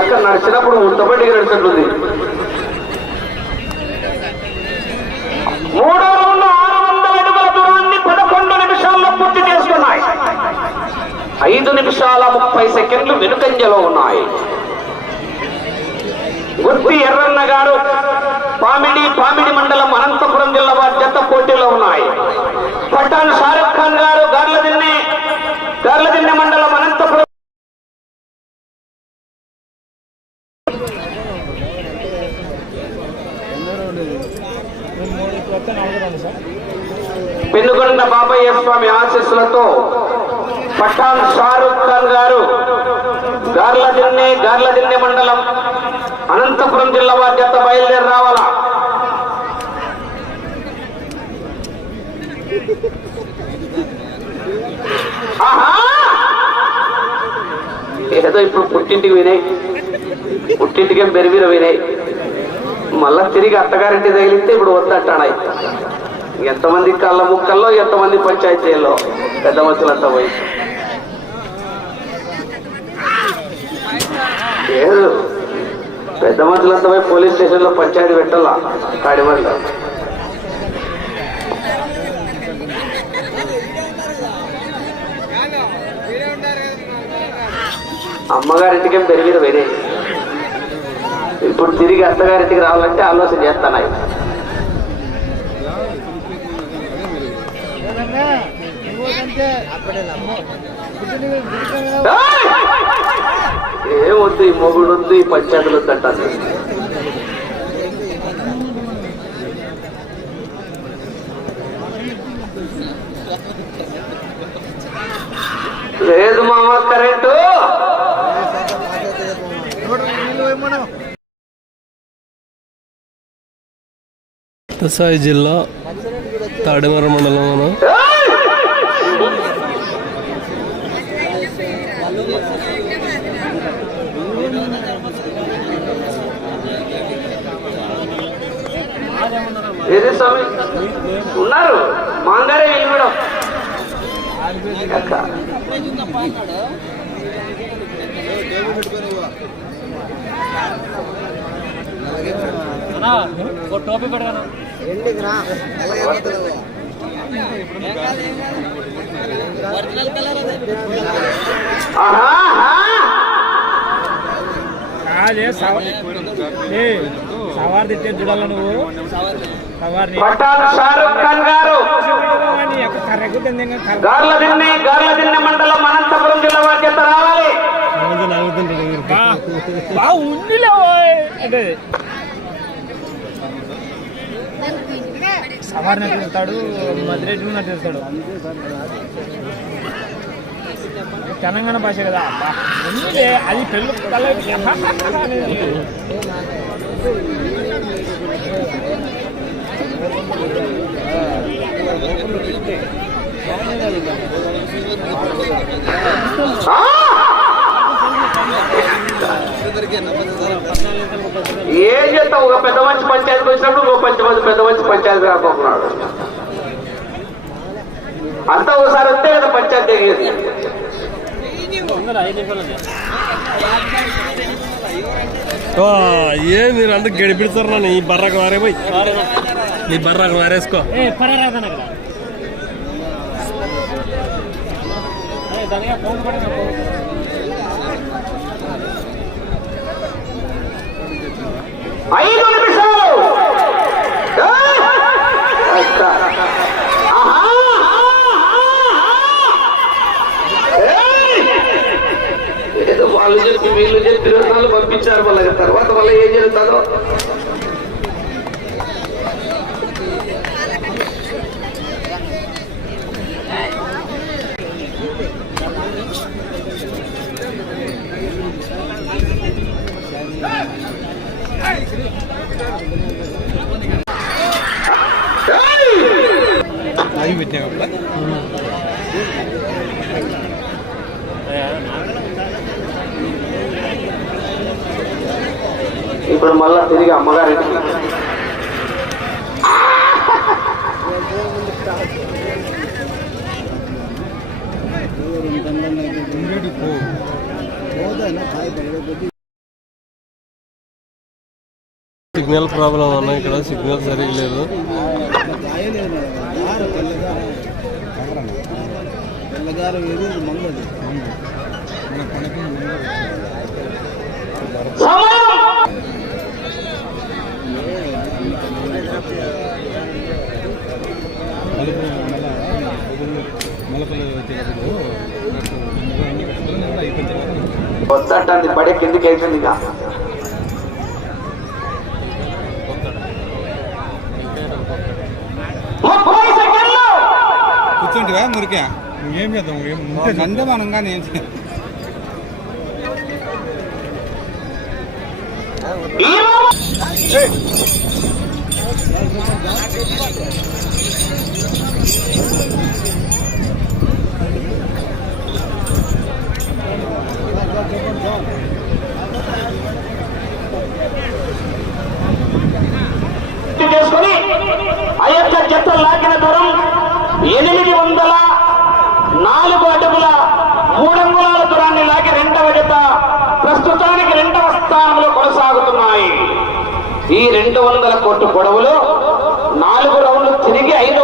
అక్క నడిచినప్పుడు ఉడతబడిగా నడిచినట్టుంది మూడో రౌండ్ ఆరు వందల అడుగుల దూరాన్ని పదకొండు నిమిషాల్లో పూర్తి చేసుకున్నాయి. ఐదు నిమిషాల ముప్పై సెకండ్లు వెనుకంజలో ఉన్నాయి. గుర్తి ఎర్రన్న గారు పామిడి పామిడి మండలం అనంతపురం జిల్లా వారి జత పోటీలో ఉన్నాయి. పఠాన్ షారుఖ్ ఖాన్ గారు గార్లదిన్నె గార్లదిన్నె మండలం అనంతపురం పెనుగొండ బాబయ్య స్వామి ఆశీస్సులతో పఠాన్ షారుఖ్ ఖాన్ గారు గార్లదిన్నె గార్లదిన్నె మండలం అనంతపురం జిల్లా వారి జత బయలుదేరి రావాలా? ఏదో ఇప్పుడు పుట్టింటికి వినాయి పుట్టింటికేం బెరివిర వినాయి మళ్ళా తిరిగి అత్తగారింటి తగిలిస్తే ఇప్పుడు వద్దంటాడాయి ఎంతమంది కళ్ళ ముక్కల్లో ఎంతమంది పంచాయతీల్లో? పెద్ద మనుషులంతా పోయి. లేదు. పెద్ద మనుషులంతా పోయి పోలీస్ స్టేషన్లో పంచాయతీ పెట్టాలా? కాడిమల్ల అమ్మగారింటికేం పెరిగిన వేరే. ఇప్పుడు తిరిగి అత్తగారింటికి రావాలంటే ఆలోచన చేస్తాను ఏమొద్దు ఈ మొగుడు వద్దు ఈ పంచాయతీలు వద్దంటాను లేదు మామ కరెంటు. సత్యసాయి జిల్లా తాడిమర మండలంలో ఏది స్వామి ఉన్నారు మాంగారే వీళ్ళు కూడా అక్క. టోపీ పెడగాను ఆహా, ఆహా. కాదే సవార్ తిట్టే చూడాల నువ్వు? సవార్ని పఠాన్ షారుఖ్ ఖాన్ గారు గార్ల దిన్నె గార్ల దిన్నె మండలం అనంతపురం జిల్లా వారి చేత రావాలి. తెలంగాణ భాష కదా అది పెళ్ళి కల! ఏం చేస్తావు? ఒక పెద్ద మంచి పంచాయతీకి వచ్చినప్పుడు ఇంకో పంచ మంది పెద్ద మంచి పంచాయతీ రాకపోతున్నాడు. అంతా ఒకసారి వస్తే కదా పంచాయతీ దిగేది ఏ మీరు అంత గడిపిస్తారు నన్ను? ఈ బర్రకు వారే పోయి. నీ ఫోన్ పడిన ఐదు నిమిషాలు! ఏదో వాళ్ళు చెప్పి వీళ్ళు చెప్పి రెండు సార్లు పంపించారు మళ్ళీ తర్వాత మళ్ళీ ఏం జరుగుతుందో. ఇప్పుడు మళ్ళా తిరిగి కాయ సిగ్నల్ ప్రాబ్లం అన్న ఇక్కడ సిగ్నల్ సరిగ్గా లేదు. మొలకలు వచ్చేటప్పుడు అయిపోయింది వద్దటంది పడే కిందికి అయిపోయింది ఇక ముప్పై సెకండ్లు కూర్చుంటివా మురికా ఏం చేద్దాం? ఏం ఉంటే నేను పూర్తి చేసుకుని ఆ యొక్క జత లాగిన దూరం ఎనిమిది వందల నాలుగు అడుగుల మూడు అంగుళాల దూరాన్ని లాగి రెండవ జత ప్రస్తుతానికి రెండవ స్థానంలో కొనసాగుతున్నాయి ఈ రెండు వందల కోట్ల పొడవులో నాలుగు రౌండ్లు తిరిగి ఐదు